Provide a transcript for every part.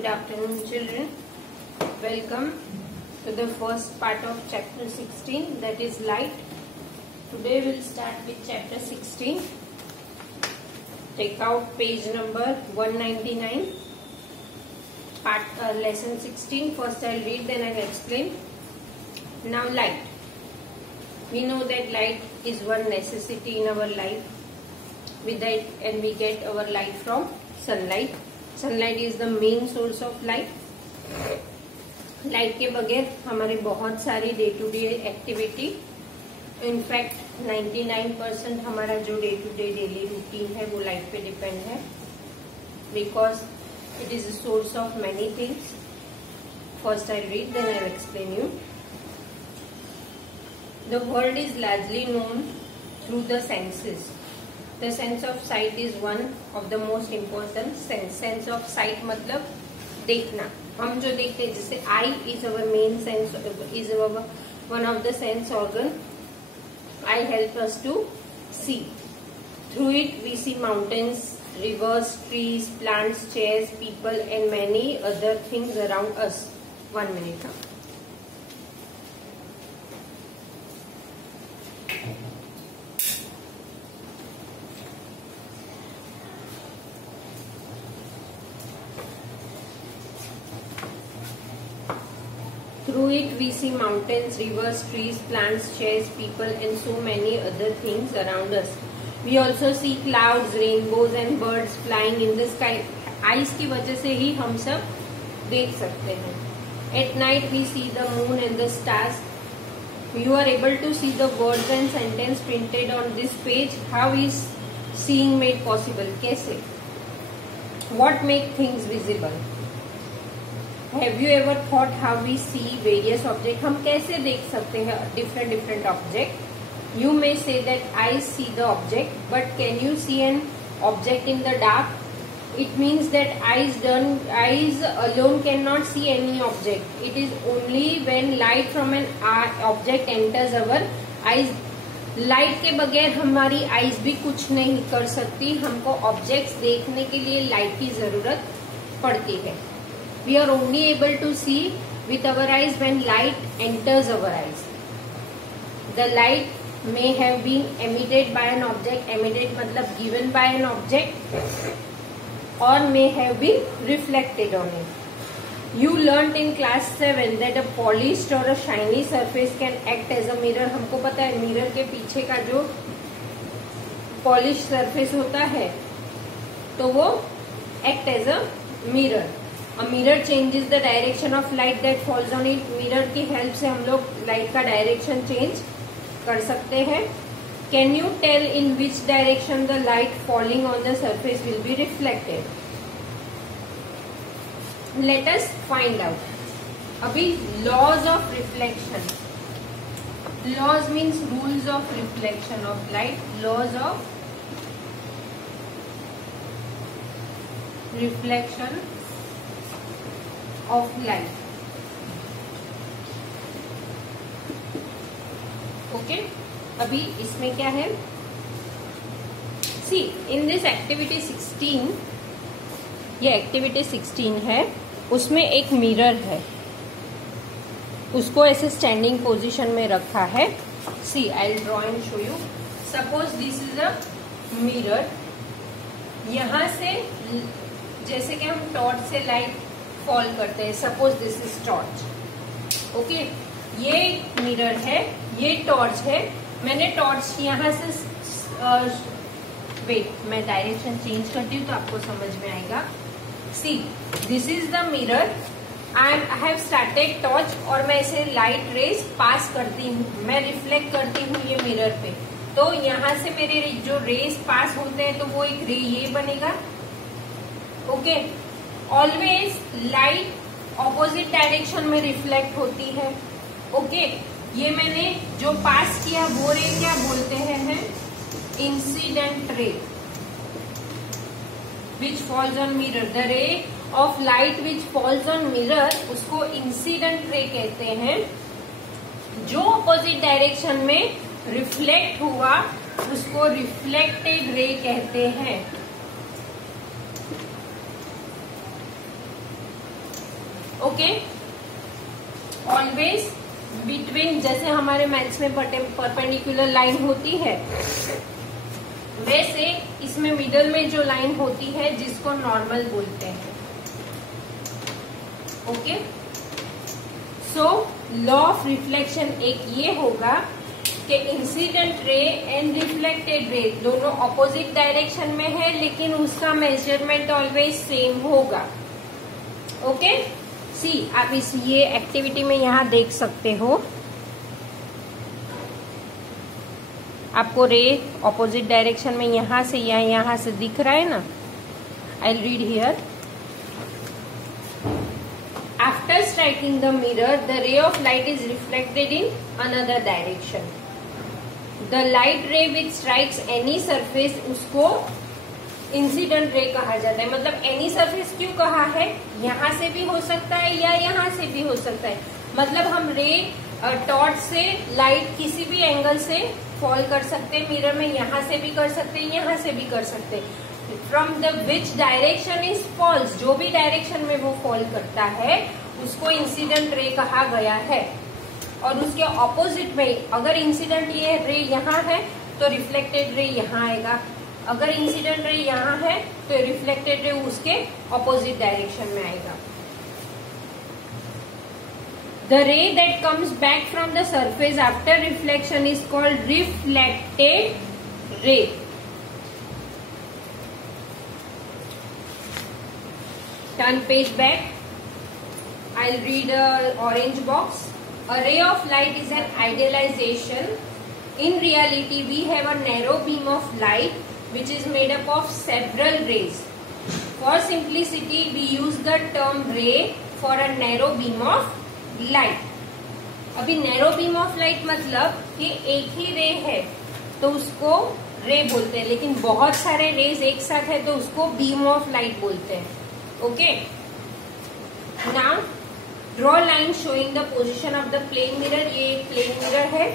Good afternoon, children. Welcome to the first part of chapter 16, that is light. Today we'll start with chapter 16. Take out page number 199. Lesson 16. First I'll read, then I'll explain. Now light. We know that light is one necessity in our life. With that, and we get our light from sunlight. Sunlight is the main source of light. Light के बगैर हमारे बहुत सारी day to day activity, in fact 99% हमारा जो day to day daily routine है वो light पे डिपेंड है, because it is a source of many things. First I read, then I explain you. The world is largely known through the senses. The sense of sight is one of the most important sense. Sense of sight मतलब देखना. हम जो देखते हैं, जैसे eye is our main sense, is our one of the sense organ. Eye help us to see. Through it we see mountains, rivers, trees, plants, chairs, people and many other things around us. 1 minute. Through it we see mountains, rivers, trees, plants, chairs, people and so many other things around us. We also see clouds, rainbows and birds flying in the sky. Eyes की वजह से ही हम सब देख सकते हैं. At night we see the moon and the stars. You are able to see the words and sentence printed on this page. How is seeing made possible? कैसे? What make things visible? Have you ever thought how we see various objects? हम कैसे देख सकते हैं different object? You may say that eyes see the object, but can you see an object in the dark? It means that eyes alone cannot see any object. It is only when light from an object enters our eyes. Light के बगैर हमारी eyes भी कुछ नहीं कर सकती. हमको objects देखने के लिए लाइट की जरूरत पड़ती है. We are only able to see with our eyes when light enters our eyes. The light may have been emitted by an object. Emitted मतलब given by an object, or may have been reflected on it. You learnt in class 7 that a polished or a shiny surface can act as a mirror. हमको पता है mirror के पीछे का जो polished surface होता है तो वो act as a mirror. A mirror changes the direction of light that falls on it. Mirror की हेल्प से हम लोग लाइट का डायरेक्शन चेंज कर सकते हैं. Can you tell in which direction the light falling on the surface will be reflected? Let us find out. अभी laws of reflection. Laws means rules of reflection of light. Laws of reflection of light. Okay, अभी इसमें क्या है? See, in this activity 16, ये activity 16 है, उसमें एक mirror है, उसको ऐसे स्टैंडिंग पोजीशन में रखा है. See, I'll draw and show you. Suppose this is a mirror. यहाँ से जैसे कि हम टॉर्च से लाइट फॉल करते हैं. Suppose this is torch. Okay, ये मिरर है, ये टॉर्च है. मैंने टॉर्च यहाँ से वेट, मैं डायरेक्शन चेंज करती हूँ तो आपको समझ में आएगा. See, this is the mirror and I have started torch, और मैं इसे लाइट रेज पास करती हूँ, मैं रिफ्लेक्ट करती हूँ ये मिरर पे. तो यहाँ से मेरे जो रेज पास होते हैं तो वो एक रे ये बनेगा. Okay, always light opposite direction में रिफ्लेक्ट होती है. ओके, ये मैंने जो पास किया वो रे क्या बोलते हैं? Incident ray which falls on mirror. The ray of light which falls on mirror, उसको इंसिडेंट रे कहते हैं. जो ऑपोजिट डायरेक्शन में रिफ्लेक्ट हुआ उसको रिफ्लेक्टेड रे कहते हैं. ओके, ऑलवेज बिटवीन, जैसे हमारे मैथ्स में परपेंडिकुलर लाइन होती है, वैसे इसमें मिडल में जो लाइन होती है जिसको नॉर्मल बोलते हैं। Okay, so law of reflection एक ये होगा कि incident ray and reflected ray दोनों ऑपोजिट डायरेक्शन में है, लेकिन उसका मेजरमेंट ऑलवेज सेम होगा। ओके, सी आप इस ये एक्टिविटी में यहां देख सकते हो, आपको रे ऑपोजिट डायरेक्शन में यहां से या यहां से दिख रहा है ना। I read here, after striking the mirror the ray of light is reflected in another direction. The light रे विच स्ट्राइक्स एनी सरफेस, उसको इंसिडेंट रे कहा जाता है। मतलब एनी सरफेस क्यों कहा है, यहां से भी हो सकता है या यहां से भी हो सकता है। मतलब हम रे टॉर्च से लाइट किसी भी एंगल से फॉल कर सकते हैं मिरर में, यहां से भी कर सकते हैं, यहां से भी कर सकते हैं। From the which direction is falls, जो भी डायरेक्शन में वो फॉल करता है उसको इंसिडेंट रे कहा गया है। और उसके ऑपोजिट में, अगर इंसिडेंट ये रे यहाँ है तो रिफ्लेक्टेड रे यहाँ आएगा, अगर इंसिडेंट रे यहाँ है तो रिफ्लेक्टेड रे उसके ऑपोजिट डायरेक्शन में आएगा। The ray that comes back from the surface after reflection is called reflected ray. Turn page back. I'll read orange box. A ray of light is an idealization. In reality, we have a narrow beam of light which is made up of several rays. For simplicity, we use the term ray for a narrow beam of light. अभी narrow beam of light मतलब कि एक ही रे है तो उसको रे बोलते हैं, लेकिन बहुत सारे रेज एक साथ है तो उसको बीम ऑफ लाइट बोलते हैं। Okay, now draw line showing the position of the plane mirror. ये एक प्लेन मिरर है।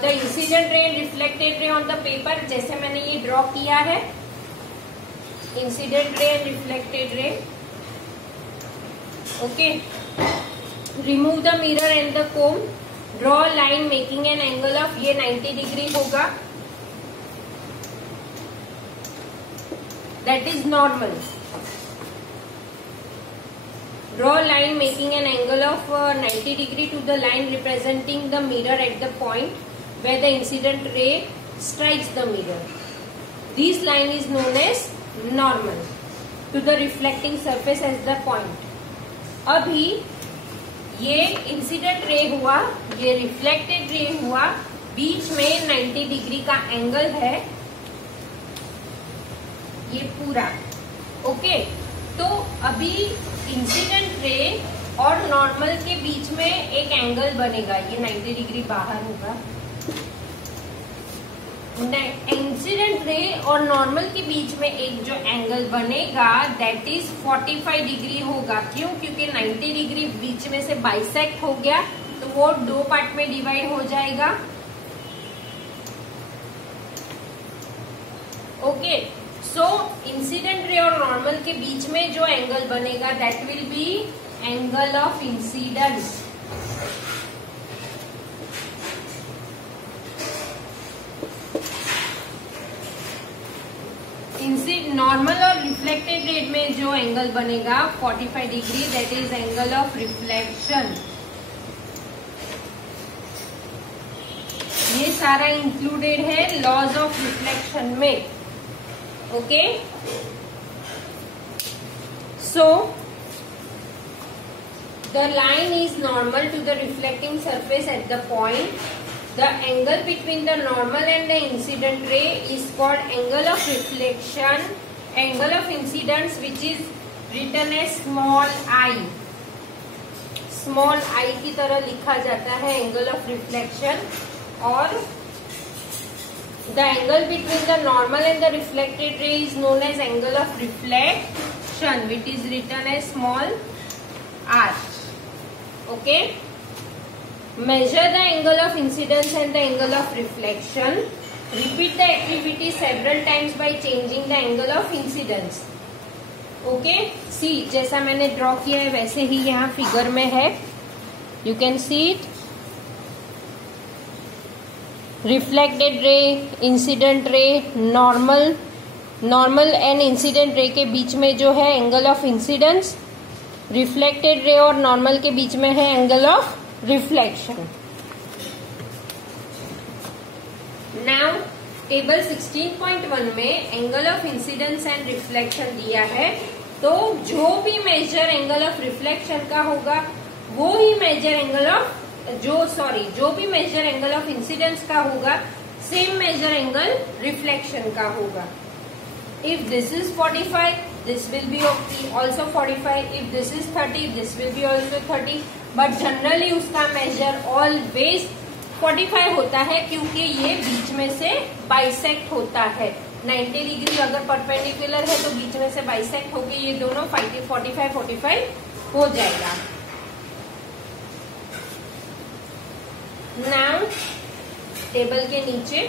The incident ray reflected ray on the paper, जैसे मैंने ये ड्रॉ किया है, इंसिडेंट रे रिफ्लेक्टेड रे। Okay, remove the mirror and the comb, draw a line making an angle of, ये 90 डिग्री होगा, that is normal. Draw a line making an angle of 90 degree to the line representing the mirror at the point where the incident ray strikes the mirror. This line is known as normal to the reflecting surface as the point. अभी ये incident ray हुआ, ये reflected ray हुआ, बीच में 90 degree का angle है ये पूरा। ओके, तो अभी इंसिडेंट रे और नॉर्मल के बीच में एक एंगल बनेगा, ये 90 डिग्री बाहर होगा। इंसिडेंट रे और नॉर्मल के बीच में एक जो एंगल बनेगा दैट इज 45 डिग्री होगा। क्यों? क्योंकि 90 डिग्री बीच में से बाइसेक्ट हो गया तो वो दो पार्ट में डिवाइड हो जाएगा। ओके, सो इंसिडेंट रे और नॉर्मल के बीच में जो एंगल बनेगा that will be angle of incidence. Normal और रिफ्लेक्टेड रे में जो एंगल बनेगा 45 degree that is angle of reflection. ये सारा इंक्लूडेड है लॉज ऑफ रिफ्लेक्शन में। Okay, so the line is normal to the reflecting surface at the point. The angle between the normal and the incident ray is called angle of reflection, angle of incidence, which is written as small I. Small I की तरह लिखा जाता है angle of reflection। और the angle between the normal and the reflected ray is known as angle of reflection, which is written as small r. Okay. Measure the angle of incidence and the angle of reflection. Repeat the activity several times by changing the angle of incidence. Okay, see जैसा मैंने draw किया है वैसे ही यहाँ figure में है, you can see it. Reflected ray, incident ray, normal and incident ray के बीच में जो है angle of incidence, reflected ray और नॉर्मल के बीच में है angle of reflection. Now table 16.1 में angle of incidence and reflection दिया है, तो जो भी मेजर एंगल ऑफ रिफ्लेक्शन का होगा वो ही मेजर एंगल ऑफ जो भी मेजर एंगल ऑफ इंसिडेंस का होगा सेम मेजर एंगल रिफ्लेक्शन का होगा। If this is 45, this will be also 45. If this is 30, this will be also 30. But generally उसका मेजर always 45 होता है, क्योंकि ये बीच में से बाइसेक्ट होता है। 90 डिग्री अगर परपेंडिकुलर है तो बीच में से बाइसेक्ट होगी, ये दोनों 45 हो जाएगा। नाउ टेबल के नीचे,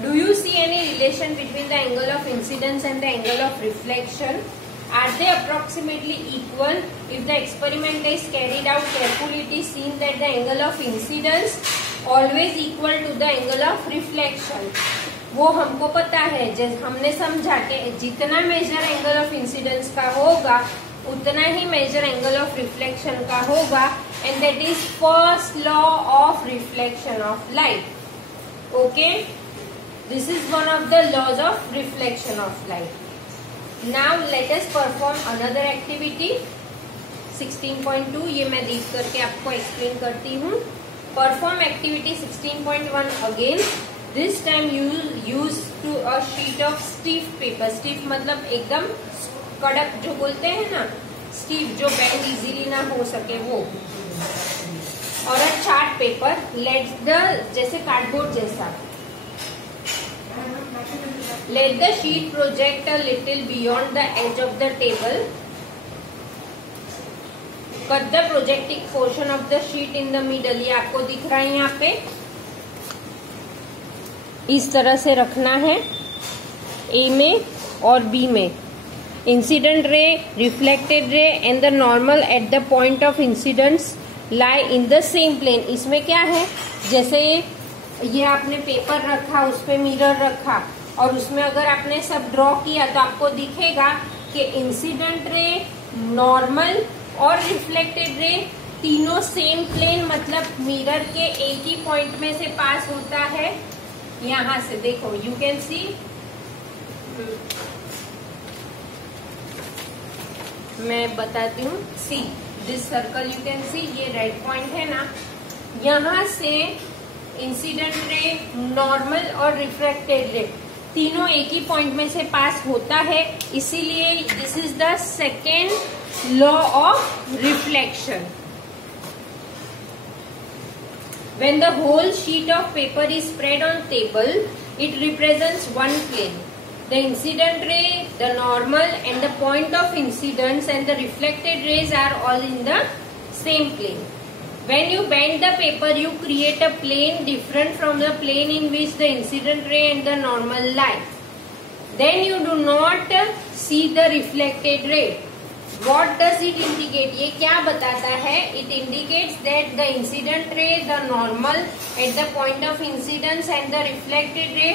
do you see any relation between the angle of incidence and the angle of reflection? Are they approximately equal? If the experiment is carried out carefully, it is seen that the angle of incidence always equal to the angle of reflection. वो हमको पता है, जैसे हमने समझा कि जितना major angle of incidence का होगा उतना ही मेजर एंगल ऑफ रिफ्लेक्शन का होगा, and that is first law of reflection of light. Okay, this is one of the laws of reflection of light. Now let us perform another activity 16.2, ये मैं read करके आपको explain करती हूँ। Perform activity 16.1 again. This time use to a sheet of stiff paper. Stiff मतलब एकदम कड़क जो बोलते हैं ना, stiff जो bend easily ना हो सके वो, और a chart paper. Let the जैसे कार्डबोर्ड जैसा, let the sheet project a little beyond the edge of the table. Cut the projecting portion of the sheet in the middle. ये आपको दिख रहा है यहाँ पे, इस तरह से रखना है ए में और बी में। Incident ray, reflected ray and the normal at the point of incidence lie in the same plane. इसमें क्या है, जैसे ये आपने पेपर रखा, उस पे मिरर रखा और उसमें अगर आपने सब ड्रॉ किया तो आपको दिखेगा कि इंसिडेंट रे, नॉर्मल और रिफ्लेक्टेड रे तीनों सेम प्लेन, मतलब मिरर के एक ही पॉइंट में से पास होता है। यहां से देखो, यू कैन सी, मैं बताती हूँ। See this circle, you can see, ये रेड पॉइंट है ना, यहां से इंसिडेंट रे, नॉर्मल और रिफ्लेक्टेड रे तीनों एक ही पॉइंट में से पास होता है, इसीलिए this is the second law of reflection. When the whole sheet of paper is spread on table, it represents one plane. The incident ray, the normal and the point of incidence and the reflected rays are all in the same plane. When you bend the paper, you create a plane different from the plane in which the incident ray and the normal lie. Then you do not see the reflected ray. What does it indicate? ये क्या बताता है? It indicates that the incident ray, the normal at the point of incidence and the reflected ray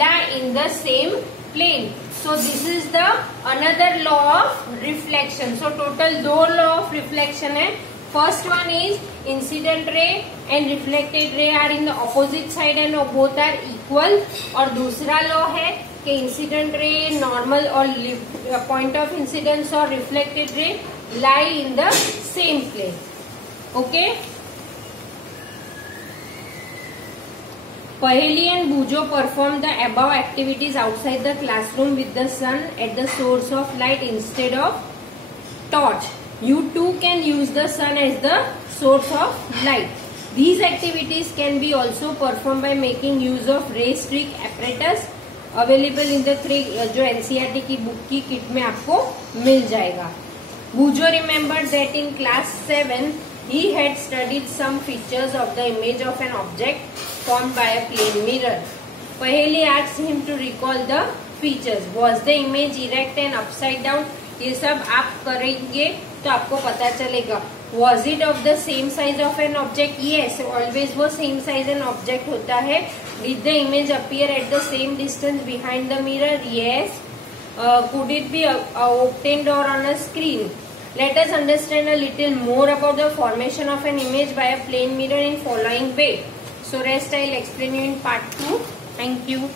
lie in the same plane. So this is the another law of reflection. So total दो law of reflection है. First one is incident ray and reflected ray are in the opposite side and both are equal. और दूसरा law है कि incident ray, normal और point of incidence और reflected ray lie in the same plane. Okay, Paheli and Boojho perform the above activities outside the classroom with the sun at the source of light instead of torch. You too can use the sun as the source of light. These activities can be also performed by making use of ray streak apparatus available in the 3 जो NCERT की book की kit में आपको मिल जाएगा. Boojho remember that in class 7 he had studied some features of the image of an object formed by a plane mirror. Paheli asked him to recall the features. Was the image erect and upside down? ये सब आप करेंगे तो आपको पता चलेगा। Was it of the same size of an object? Yes, always वो same size an object होता है। Did the image appear at the same distance behind the mirror? Yes. Could it be obtained or on a screen? Let us understand a little more about the formation of an image by a plane mirror in following way. So rest I'll explain you in part 2. Thank you.